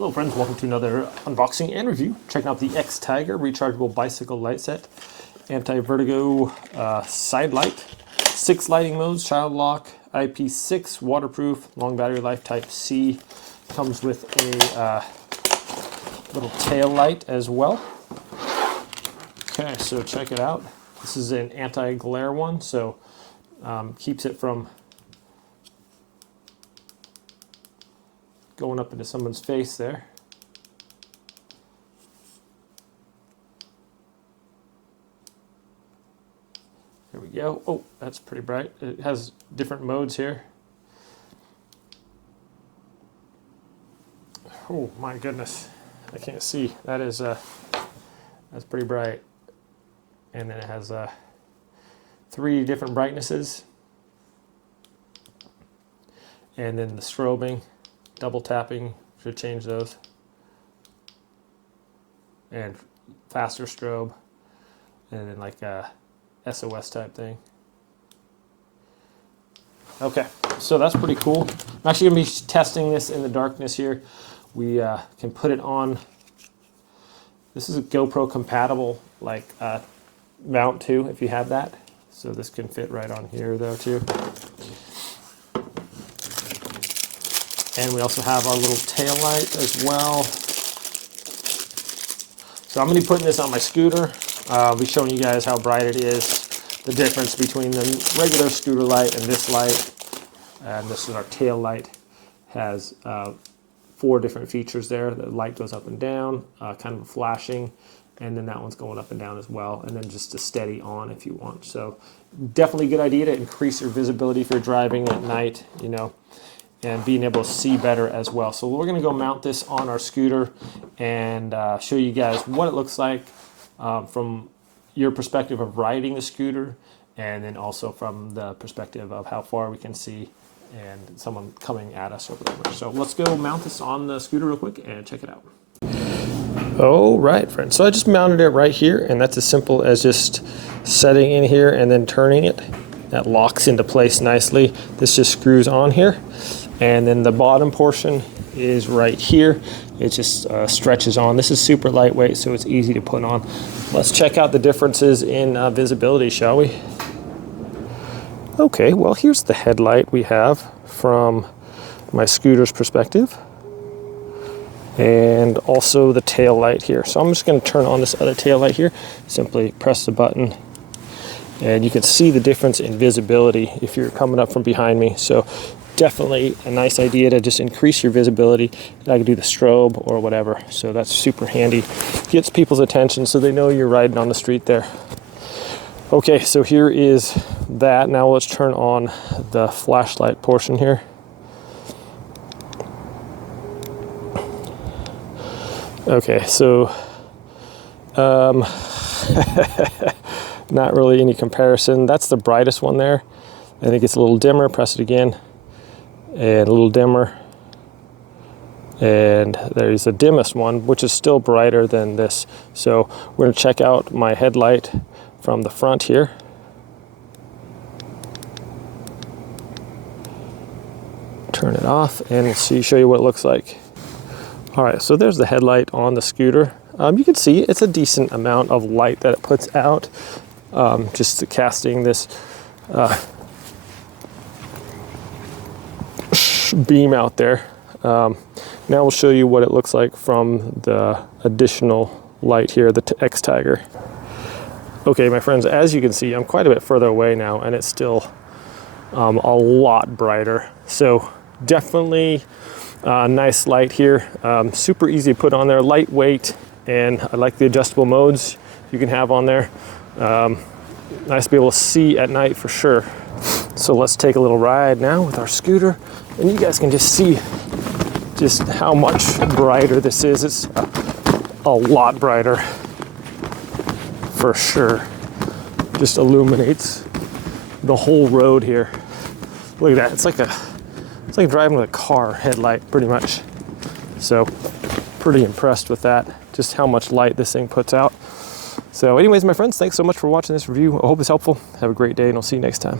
Hello friends, welcome to another unboxing and review. Checking out the Xtiger rechargeable bicycle light set. Anti-vertigo side light, 6 lighting modes, child lock, IP6, waterproof, long battery life, type C. Comes with a little tail light as well. Okay, so check it out. This is an anti-glare one, so keeps it from going up into someone's face there. There we go. Oh, that's pretty bright. It has different modes here. Oh my goodness, I can't see. That is that's pretty bright. And then it has 3 different brightnesses. And then the strobing. Double tapping should change those, and faster strobe, and then like a SOS type thing. Okay, so that's pretty cool. I'm actually going to be testing this in the darkness here. We can put it on. This is a GoPro compatible like mount too, if you have that. So this can fit right on here though too. And we also have our little tail light as well. So I'm going to be putting this on my scooter. I'll be showing you guys how bright it is, the difference between the regular scooter light and this light. And this is our tail light. Has 4 different features there. The light goes up and down, kind of flashing, and then that one's going up and down as well, and then just a steady on if you want. So definitely a good idea to increase your visibility if you're driving at night, you know, and being able to see better as well. So we're gonna go mount this on our scooter and show you guys what it looks like from your perspective of riding the scooter, and then also from the perspective of how far we can see and someone coming at us or whatever. So let's go mount this on the scooter real quick and check it out. All right, friends, so I just mounted it right here, and that's as simple as just setting in here and then turning it. That locks into place nicely. This just screws on here. And then the bottom portion is right here. It just stretches on. This is super lightweight, so it's easy to put on. Let's check out the differences in visibility, shall we? Okay, well, here's the headlight we have from my scooter's perspective. And also the tail light here. So I'm just gonna turn on this other tail light here. Simply press the button. And you can see the difference in visibility if you're coming up from behind me. So definitely a nice idea to just increase your visibility. I can do the strobe or whatever. So that's super handy. Gets people's attention so they know you're riding on the street there. Okay, so here is that. Now let's turn on the flashlight portion here. Okay, so not really any comparison. That's the brightest one there. And it gets a little dimmer. Press it again. And a little dimmer. And there's the dimmest one, which is still brighter than this. So we're going to check out my headlight from the front here. Turn it off and show you what it looks like. All right, so there's the headlight on the scooter. You can see it's a decent amount of light that it puts out. Just casting this beam out there. Now we'll show you what it looks like from the additional light here, the Xtiger. Okay, my friends, as you can see, I'm quite a bit further away now, and it's still a lot brighter. So definitely a nice light here. Super easy to put on there, lightweight, and I like the adjustable modes you can have on there. Nice to be able to see at night for sure. So let's take a little ride now with our scooter, and you guys can just see just how much brighter this is. It's a lot brighter for sure. Just illuminates the whole road here. Look at that. It's like driving with a car headlight pretty much. So pretty impressed with that, just how much light this thing puts out. So anyways, my friends, thanks so much for watching this review. I hope it's helpful. Have a great day, and I'll see you next time.